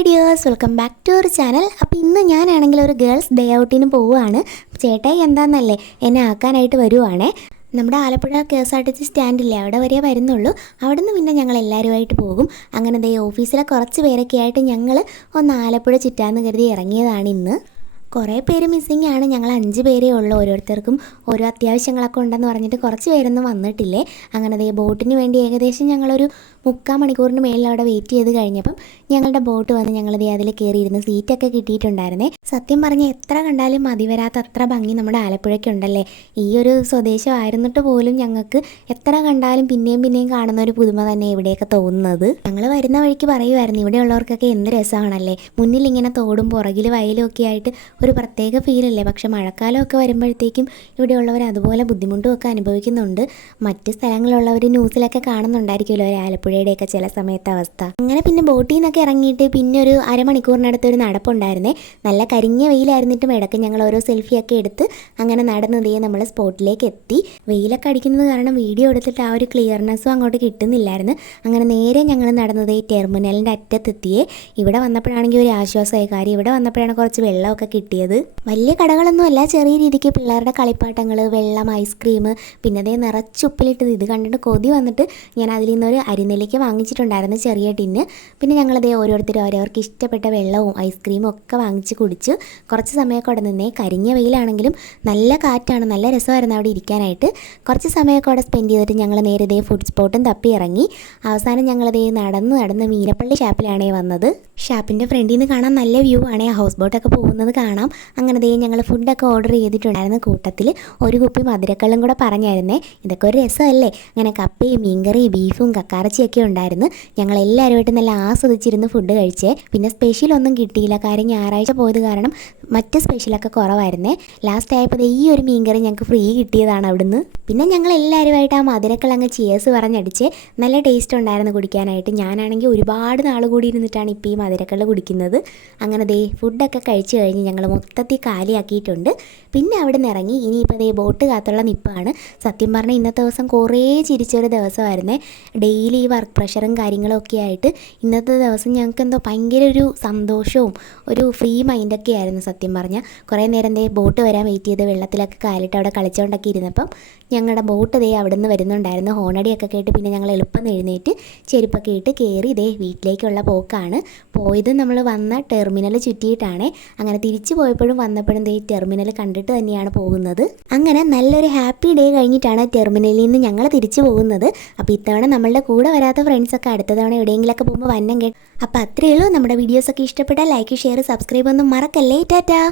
Hi dears, welcome back to our channel. അപ്പോൾ ഇന്ന് ഞാനാണെങ്കിൽ ഒരു ഗേൾസ് ഡേ ഔട്ടിന് പോവുകയാണ്. ചേട്ടായി എന്താണെന്നല്ലേ എന്നെ ആക്കാനായിട്ട് വരുവാണേ. നമ്മുടെ ആലപ്പുഴ KSRTC സ്റ്റാൻഡില്ലേ, അവിടെ വരെ വരുന്നുള്ളൂ. അവിടെ നിന്ന് പിന്നെ ഞങ്ങൾ എല്ലാവരുമായിട്ട് പോകും. അങ്ങനെ ദേ ഓഫീസിലെ കുറച്ച് പേരൊക്കെ ആയിട്ട് ഞങ്ങൾ ഒന്ന് ആലപ്പുഴ ചുറ്റാന്ന് കരുതി ഇറങ്ങിയതാണ് ഇന്ന്. കുറേ പേര് മിസ്സിങ് ആണ്. ഞങ്ങൾ 5 പേരേ ഉള്ളൂ. ഓരോരുത്തർക്കും ഓരോ അത്യാവശ്യങ്ങളൊക്കെ ഉണ്ടെന്ന് പറഞ്ഞിട്ട് കുറച്ച് പേരൊന്നും വന്നിട്ടില്ലേ. അങ്ങനെ ദേ ബോട്ടിന് വേണ്ടി ഏകദേശം ഞങ്ങളൊരു 3/4 മണിക്കൂറിന് മേളിൽ അവിടെ വെയിറ്റ് ചെയ്ത് കഴിഞ്ഞപ്പം ഞങ്ങളുടെ ബോട്ട് വന്ന് ഞങ്ങൾ ദേ അതിൽ കയറിയിരുന്ന് സീറ്റൊക്കെ കിട്ടിയിട്ടുണ്ടായിരുന്നേ. സത്യം പറഞ്ഞാൽ എത്ര കണ്ടാലും മതി വരാത്ത അത്ര ഭംഗി നമ്മുടെ ആലപ്പുഴയ്ക്കുണ്ടല്ലേ. ഈ ഒരു സ്വദേശമായിരുന്നിട്ട് പോലും ഞങ്ങൾക്ക് എത്ര കണ്ടാലും പിന്നെയും പിന്നെയും കാണുന്ന ഒരു പുതുമ തന്നെ ഇവിടെയൊക്കെ തോന്നുന്നത്. ഞങ്ങൾ വരുന്ന വഴിക്ക് പറയുമായിരുന്നു, ഇവിടെയുള്ളവർക്കൊക്കെ എന്ത് രസമാണല്ലേ, മുന്നിൽ ഇങ്ങനെ തോടും പുറകിൽ വയലും ഒക്കെ ആയിട്ട് ഒരു പ്രത്യേക ഫീലല്ലേ. പക്ഷെ മഴക്കാലമൊക്കെ വരുമ്പോഴത്തേക്കും ഇവിടെയുള്ളവർ അതുപോലെ ബുദ്ധിമുട്ടും ഒക്കെ അനുഭവിക്കുന്നുണ്ട്. മറ്റ് സ്ഥലങ്ങളിലുള്ളവർ ന്യൂസിലൊക്കെ കാണുന്നുണ്ടായിരിക്കുമല്ലോ ഒരു ആലപ്പുഴയുടെയൊക്കെ ചില സമയത്തെ അവസ്ഥ. അങ്ങനെ പിന്നെ ബോട്ടിൽ നിന്നൊക്കെ ഇറങ്ങിയിട്ട് പിന്നെ ഒരു അരമണിക്കൂറിനടുത്തൊരു നടപ്പുണ്ടായിരുന്നേ. നല്ല കരിഞ്ഞ വെയിലായിരുന്നിട്ടും ഇടയ്ക്ക് ഞങ്ങൾ ഓരോ സെൽഫിയൊക്കെ എടുത്ത് അങ്ങനെ നടന്നതേ നമ്മൾ സ്പോട്ടിലേക്ക് എത്തി. വെയിലൊക്കെ അടിക്കുന്നത് കാരണം വീഡിയോ എടുത്തിട്ട് ആ ഒരു ക്ലിയർനെസ്സും അങ്ങോട്ട് കിട്ടുന്നില്ലായിരുന്നു. അങ്ങനെ നേരെ ഞങ്ങൾ നടന്നത് ഈ ടെർമിനലിൻ്റെ അറ്റത്തെത്തിയേ. ഇവിടെ വന്നപ്പോഴാണെങ്കിൽ ഒരു ആശ്വാസമായി. കാര്യം ഇവിടെ വന്നപ്പോഴാണ് കുറച്ച് വെള്ളമൊക്കെ കിട്ടിയത്. വലിയ കടകളൊന്നുമല്ല, ചെറിയ രീതിക്ക് പിള്ളേരുടെ കളിപ്പാട്ടങ്ങൾ, വെള്ളം, ഐസ്ക്രീം, പിന്നെ അതേ നിറച്ചുപ്പിലിട്ടത്. ഇത് കണ്ടിട്ട് കൊതി വന്നിട്ട് ഞാൻ അതിൽ നിന്നൊരു അരിനെല്ലിക്ക വാങ്ങിച്ചിട്ടുണ്ടായിരുന്നു, ചെറിയ ടിന്ന്. പിന്നെ ഞങ്ങളതേ ഓരോരുത്തരും അവരവർക്ക് ഇഷ്ടപ്പെട്ട വെള്ളവും ഐസ്ക്രീമും ഒക്കെ വാങ്ങിച്ച് കുടിച്ച് കുറച്ച് സമയമൊക്കെ അവിടെ നിന്നേ. കരിഞ്ഞ വെയിലാണെങ്കിലും നല്ല കാറ്റാണ്, നല്ല രസമായിരുന്നു അവിടെ ഇരിക്കാനായിട്ട്. കുറച്ച് സമയമൊക്കെ അവിടെ സ്പെൻഡ് ചെയ്തിട്ട് ഞങ്ങൾ നേരെ ദേ ഫുഡ് സ്പോട്ടും തപ്പി ഇറങ്ങി. അവസാനം ഞങ്ങളതേ നടന്ന് മീനപ്പള്ളി ഷാപ്പിലാണേ വന്നത്. ഷാപ്പിൻ്റെ ഫ്രണ്ടിൽ നിന്ന് കാണാൻ നല്ല വ്യൂ ആണേ, ഹൗസ് ബോട്ടൊക്കെ പോകുന്നത് കാണാം. അങ്ങനെ ദേ ഞങ്ങൾ ഫുഡൊക്കെ ഓർഡർ ചെയ്തിട്ടുണ്ടായിരുന്നു. കൂട്ടത്തിൽ ഒരു കുപ്പി മധുരക്കള്ളും കൂടെ പറഞ്ഞായിരുന്നേ. ഇതൊക്കെ ഒരു രസമല്ലേ. അങ്ങനെ കപ്പയും മീൻകറി, ബീഫും കക്കാറച്ചിയൊക്കെ ഉണ്ടായിരുന്നു. ഞങ്ങൾ എല്ലാവരുമായിട്ട് നല്ല ആസ്വദിച്ചിരുന്ന് ഫുഡ് കഴിച്ചേ. പിന്നെ സ്പെഷ്യലൊന്നും കിട്ടിയില്ല, കാര്യം ഞായറാഴ്ച പോയത് കാരണം മറ്റ് സ്പെഷ്യലൊക്കെ കുറവായിരുന്നേ. ലാസ്റ്റ് ആയപ്പോൾ ഈ ഒരു മീൻകറി ഞങ്ങൾക്ക് ഫ്രീ കിട്ടിയതാണ് അവിടുന്ന്. പിന്നെ ഞങ്ങൾ എല്ലാവരുമായിട്ട് ആ മധുരക്കള്ളങ്ങ് ചിയേഴ്സ് പറഞ്ഞടിച്ചേ. നല്ല ടേസ്റ്റ് ഉണ്ടായിരുന്നു കുടിക്കാനായിട്ട്. ഞാനാണെങ്കിൽ ഒരുപാട് നാൾ കൂടി ഇരുന്നിട്ടാണ് ഇപ്പോൾ ഈ മധുരക്കള്ള് കുടിക്കുന്നത്. അങ്ങനെ ദേ ഫുഡൊക്കെ കഴിച്ച് കഴിഞ്ഞ് ഞങ്ങൾ മൊത്തത്തിൽ കാലിയാക്കിയിട്ടുണ്ട്. പിന്നെ അവിടെ നിന്ന് ഇറങ്ങി ഇനിയിപ്പോൾ ദേ ബോട്ട് കാത്തുള്ള നിപ്പാണ്. സത്യം പറഞ്ഞാൽ ഇന്നത്തെ ദിവസം കുറേ ചിരിച്ചൊരു ദിവസമായിരുന്നേ. ഡെയിലി ഈ വർക്ക് പ്രഷറും കാര്യങ്ങളും ഒക്കെ ആയിട്ട് ഇന്നത്തെ ദിവസം ഞങ്ങൾക്ക് എന്തോ ഭയങ്കര ഒരു സന്തോഷവും ഒരു ഫ്രീ മൈൻഡൊക്കെ ആയിരുന്നു സത്യം പറഞ്ഞാൽ. കുറേ നേരം ദേ ബോട്ട് വരാൻ വെയിറ്റ് ചെയ്ത് വെള്ളത്തിലൊക്കെ കാലിട്ട് അവിടെ കളിച്ചുകൊണ്ടൊക്കെ ഇരുന്നപ്പം ഞങ്ങളുടെ ബോട്ട് ദേ അവിടെ നിന്ന് വരുന്നുണ്ടായിരുന്നു. ഹോണടിയൊക്കെ കേട്ട് പിന്നെ ഞങ്ങൾ എളുപ്പം എഴുന്നേറ്റ് ചെരുപ്പൊക്കെ ഇട്ട് കയറി ദേ വീട്ടിലേക്കുള്ള പോക്കാണ്. പോയത് നമ്മൾ വന്ന ടെർമിനൽ ചുറ്റിയിട്ടാണ്. അങ്ങനെ തിരിച്ചു പോയപ്പോഴും വന്നപ്പോഴും ദേ ടെർമിനൽ കണ്ടിട്ട് തന്നെയാണ് പോകുന്നത്. അങ്ങനെ നല്ലൊരു ഹാപ്പി ഡേ കഴിഞ്ഞിട്ടാണ് ടെർമിനലിൽ നിന്ന് ഞങ്ങൾ തിരിച്ചു പോകുന്നത്. അപ്പോൾ ഇത്തവണ നമ്മളുടെ കൂടെ വരാത്ത ഫ്രണ്ട്സൊക്കെ അടുത്ത തവണ എവിടെയെങ്കിലുമൊക്കെ പോകുമ്പോൾ വന്നം കേട്ടോ. അപ്പോൾ അത്രയേ ഉള്ളൂ. നമ്മുടെ വീഡിയോസൊക്കെ ഇഷ്ടപ്പെട്ടാൽ ലൈക്ക്, ഷെയർ, സബ്സ്ക്രൈബ് ഒന്നും മറക്കല്ലേ. ടാറ്റാ.